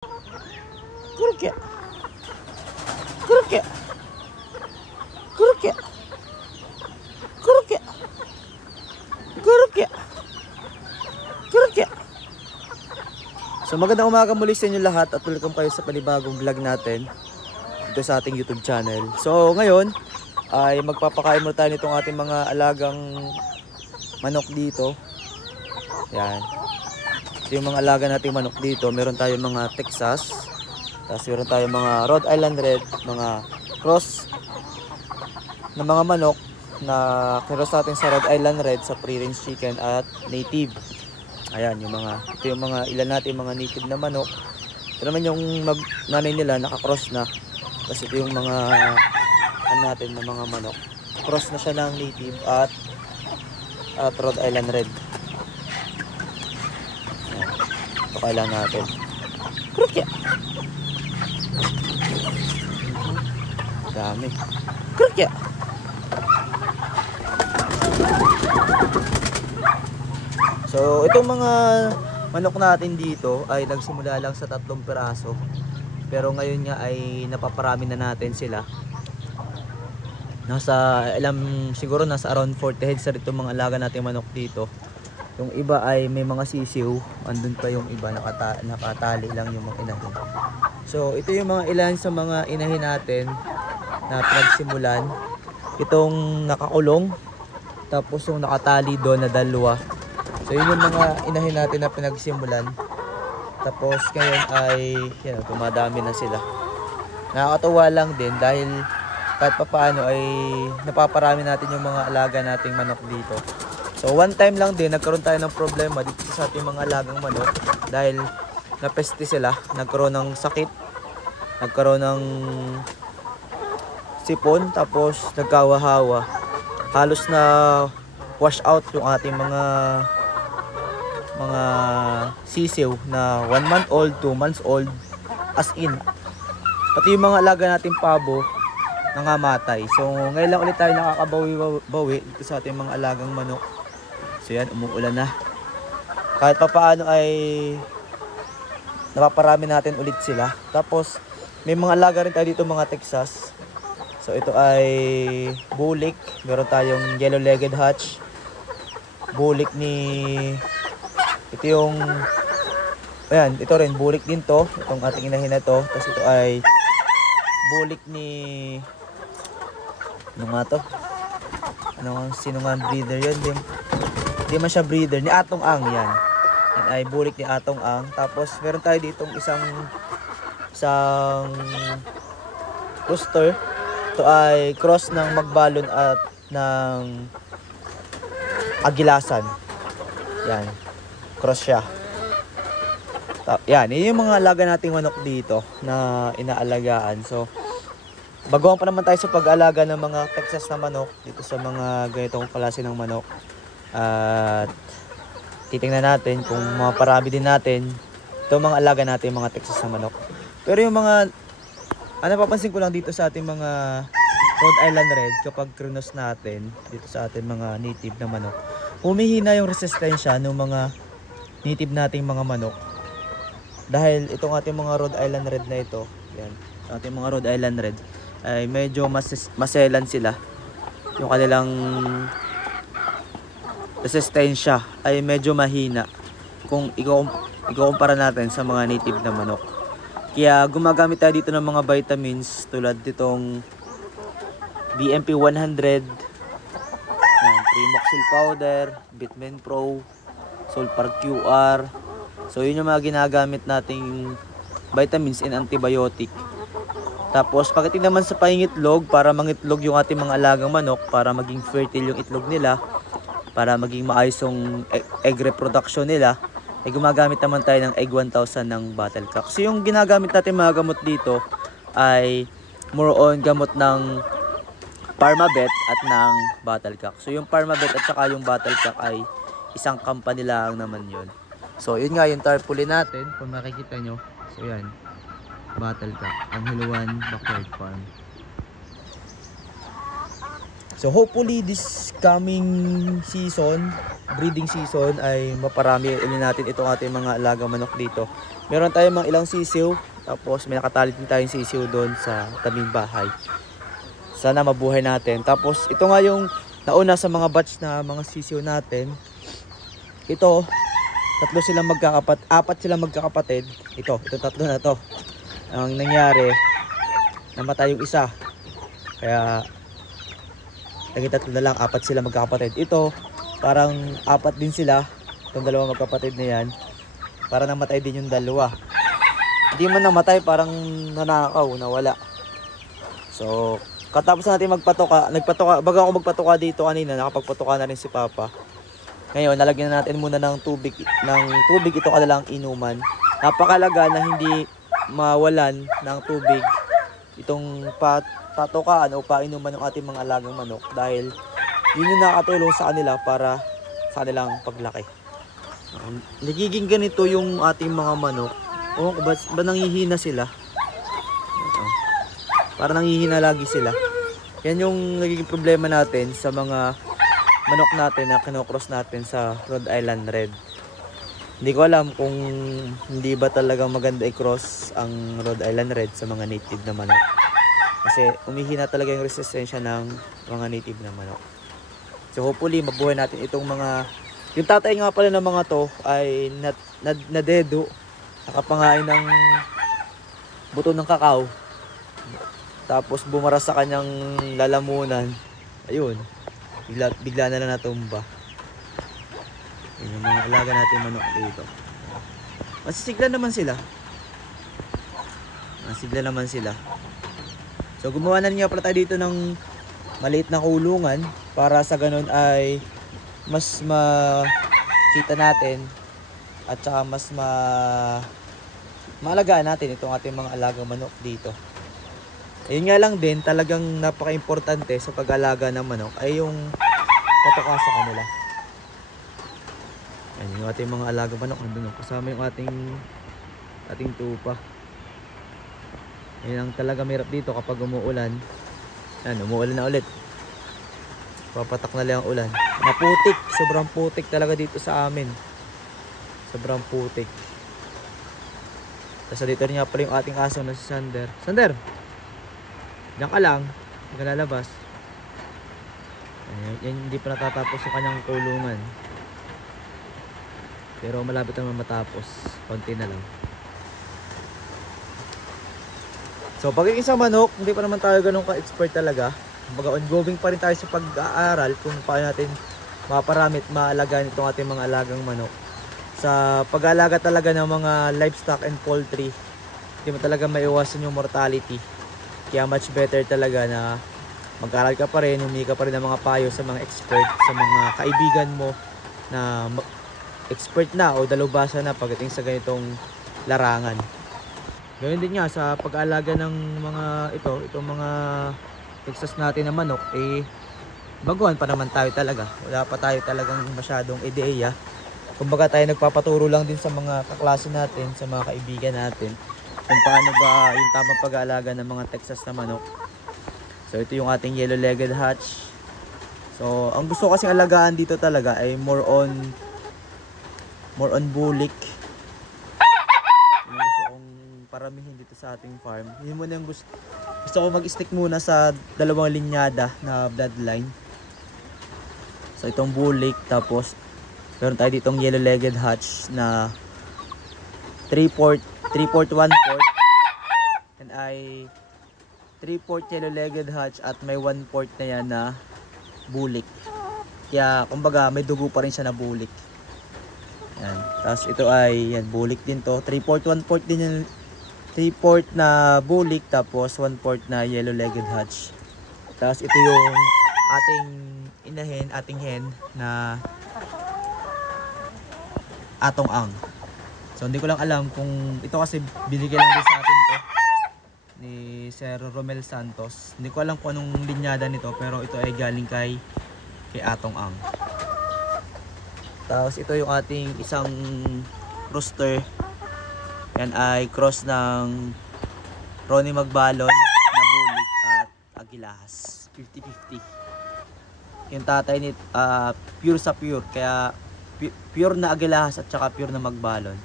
Kurke. Kurke. Kurke. Kurke. Kurke. Kurke. So magandang umaga muli sa inyo lahat at welcome kayo sa panibagong vlog natin dito sa ating YouTube channel. So ngayon ay magpapakain muna tayo nitong ating mga alagang manok dito. Yan. Ito yung mga alaga nating manok dito. Meron tayong mga Texas. Tapos meron tayong mga Rhode Island Red. Mga cross na mga manok na cross natin sa Rhode Island Red, sa free-range chicken at native. Ayan yung mga, ito yung mga ilan natin mga native na manok. Ito naman yung nanay nila nakakross na. Tapos ito yung mga ano natin na mga manok. Cross na siya ng native at Rhode Island Red. Ito kailangan natin. Krukya. Dami. Krukya. So itong mga manok natin dito ay nagsimula lang sa 3 piraso. Pero ngayon nga ay napaparami na natin sila. Siguro nasa around 40 heads na itong mga alaga natin manok dito. Yung iba ay may mga sisiw, andun pa yung iba nakatali lang yung mga inahin. So ito yung mga ilan sa mga inahin natin na pinagsimulan. Itong nakakulong, tapos yung nakatali doon na 2. So yun yung mga inahin natin na pinagsimulan. Tapos ngayon ay yan, tumadami na sila. Nakakatuwa lang din dahil kahit papaano ay napaparami natin yung mga alaga nating manok dito. So one time lang din nagkaroon tayo ng problema dito sa ating mga alagang manok dahil napeste sila, nagkaroon ng sakit, nagkaroon ng sipon, tapos nagkawahawa. Halos na wash out yung ating mga sisiw na 1 month old, 2 months old, as in. Pati yung mga alaga nating pabo nangamatay. So ngayon lang ulit tayo nakakabawi dito sa ating mga alagang manok. So yan, umuulan na. Kahit papaano ay napaparami natin ulit sila. Tapos may mga alaga rin tayo dito, mga Texas. So ito ay bulik. Meron tayong yellow-legged hatch. Bulik ni... Ito yung... Ayan, ito rin, bulik din to. Itong ating inahin na to. Tapos ito ay bulik ni... Ano nga to? Sino nga breeder yun? Hindi man siya breeder. Ni Atong Ang yan. Yan ay bulik ni Atong Ang. Tapos meron tayo ditong isang rooster. Ito ay cross ng Magbalon at ng Agilasan. Yan. Cross siya. Yan. Yun yung mga alaga nating manok dito na inaalagaan. So, baguhan pa naman tayo sa pag-alaga ng mga Texas na manok dito sa mga ganitong klase ng manok. At titingnan natin kung maparami din natin itong mga alaga natin, mga Texas na manok. Pero yung mga napapansin ko lang dito sa ating mga Rhode Island Red, kapag krinos natin dito sa ating mga native na manok, humihina yung resistensya ng mga native nating mga manok. Dahil itong ating mga Rhode Island Red na ito, yan, ating mga Rhode Island Red, ay medyo maselan sila. Yung kanilang resistensya ay medyo mahina kung ikukumpara natin sa mga native na manok. Kaya gumagamit tayo dito ng mga vitamins tulad ditong BMP 100, Primoxil powder, Vitamin Pro, Sulfur QR. So yun yung mga ginagamit nating vitamins and antibiotic. Tapos pagdating naman sa pangingitlog, para mangitlog yung ating mga alagang manok, para maging fertile yung itlog nila, para maging maayos yung egg reproduction nila, ay gumagamit naman tayo ng Egg 1000 ng Battlecock. So yung ginagamit natin mga gamot dito ay more on gamot ng Parmavet at ng Battlecock. So yung Parmavet at saka yung Battlecock ay isang company lang naman yun. So yun nga yung tarpaulin natin, kung makikita nyo. So yan, Battlecock, ang Hiluan Backyard Farm. So hopefully this coming season breeding season ay maparami ulit natin itong ating mga alagang manok dito. Meron tayong mga ilang sisiw, tapos may nakatali din tayong sisiw doon sa tabing bahay. Sana mabuhay natin. Tapos ito nga yung nauna sa mga batch na mga sisiw natin. Ito, apat silang magkakapatid. Itong tatlo na to. Ang nangyari, namatay yung isa. Kaya naging tatlo na lang, apat sila magkakapatid. Ito, parang apat din sila. Itong dalawang magkapatid na yan. Para namatay din yung dalawa. Hindi man namatay, parang nanakaw, nawala. So, katapos natin bago ako magpatoka dito kanina, nakapagpatoka na rin si Papa. Ngayon, nalagyan na natin muna ng tubig ito kanilang inuman. Napakalaga na hindi mawalan ng tubig itong patokaan o painuman ng ating mga alagang manok dahil yun yung nakatulong sa kanila para sa kanilang paglaki. Nagiging ganito yung ating mga manok. O ba nanghihina sila? Para nanghihina lagi sila. Yan yung nagiging problema natin sa mga manok natin na kinocross natin sa Rhode Island Red. Hindi ko alam kung hindi ba talagang maganda i-cross ang Rhode Island Red sa mga native na manok. Kasi umihina talaga yung resistensya ng mga native na manok. So hopefully mabuhay natin itong mga... Yung tatay nga pala ng mga to ay nadedo. Nakapangain ng buto ng kakao. Tapos bumara sa kanyang lalamunan. Ayun. Bigla na lang natumba. Yun yung mga alaga natin manok dito. Masisigla naman sila. So gumawa na rin nga pala tayo dito ng maliit na kulungan para sa ganun ay mas makita natin at saka mas maalagaan natin itong ating mga alagang manok dito. Ayun nga lang din, talagang napaka-importante sa pag-alaga ng manok ay yung patoka sa kanila. Ayun yung ating mga alagang manok, andun kasama yung ating tupa. Ayun ang talaga mahirap dito kapag umuulan. Yan, umuulan na ulit. Papatak na lang ang ulan. Maputik, sobrang putik talaga dito sa amin. Sobrang putik. Tapos dito rin nga pala yung ating aso na si Sander. Sander! Diyan ka lang, hindi ka lalabas. Yan, hindi pa natatapos yung kanyang kulungan. Pero malapit naman matapos. Konti na lang. So pagiging sa manok, hindi pa naman tayo ganun ka-expert talaga. Kumbaga ongoing pa rin tayo sa pag-aaral kung paano natin maparamit, maalagaan itong ating mga alagang manok. Sa pag-aalaga talaga ng mga livestock and poultry, hindi mo talaga maiwasan yung mortality. Kaya much better talaga na mag-aral ka pa rin, humingi ka pa rin ng mga payo sa mga expert, sa mga kaibigan mo na expert na o dalubhasa na pagdating sa ganitong larangan. Ganoon din nga sa pag-aalaga ng mga itong mga Texas natin na manok, baguhan pa naman tayo talaga. Wala pa tayo talagang masyadong ideya. Kumbaga tayo nagpapaturo lang din sa mga kaklase natin, sa mga kaibigan natin, kung paano ba yung tamang pag-aalaga ng mga Texas na manok. So ito yung ating yellow-legged hatch. So ang gusto ko kasing alagaan dito talaga ay more on bulik. Yung gusto kong paramihin dito sa ating farm. Yun muna yung gusto ko mag-stick muna sa dalawang linyada na bloodline. So itong bulik, tapos meron tayo ditong yellow-legged hatch na 3/4, 1/4, and ay 3/4 yellow-legged hatch at may 1/4 na yan na bulik. Kaya kumbaga may dugo pa rin siya na bulik. Yan. Tapos ito ay yan, bulik din to. 3/4, 1/4 din yung 3/4 na bulik, tapos 1/4 na yellow-legged hatch. Tapos ito yung ating inahin, ating hen na atong ang. So hindi ko lang alam kung ito, kasi binigyan lang din sa atin to ni Sir Romel Santos. Hindi ko alam kung anong linyada nito, pero ito ay galing kay Atong Ang. Tapos ito yung ating isang rooster. Yan ay cross ng Ronnie Magbalon na bulik at Agilahas. 50-50. Yung tatay ni pure sa pure, kaya pure na agilahas at saka pure na magbalon.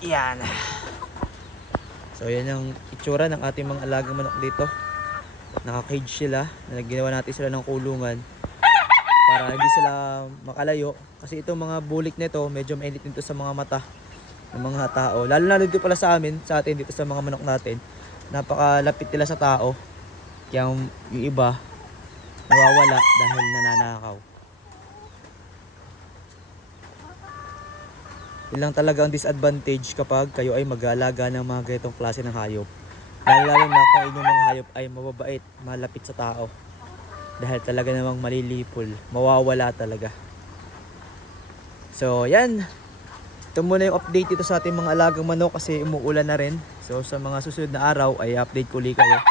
Yan. So yan ang itsura ng ating mga alagang manok dito. Naka-cage sila. Ginawa natin sila ng kulungan para hindi sila makalayo. Kasi itong mga bulik nito medyo mainit nito sa mga mata ng mga tao. Lalo dito pala sa atin dito sa mga manok natin. Napakalapit nila sa tao. Kaya yung iba nawawala dahil nananakaw. Yun lang talaga ang disadvantage kapag kayo ay mag-aalaga ng mga ganitong klase ng hayop. Lalo na kung inyong mga hayop ay mababait, malapit sa tao. Dahil talaga namang malilipol, mawawala talaga. So yan, ito muna yung update dito sa ating mga alagang manok kasi umuulan na rin. So sa mga susunod na araw ay update ko ulit kayo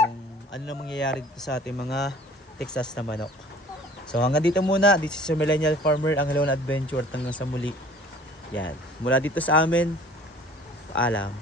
kung ano na mangyayari dito sa ating mga Texas na manok. So hanggang dito muna, this is your Millennial Farmer, ang Hello na Adventure at hanggang sa muli. Yan, mula dito sa amin, paalam.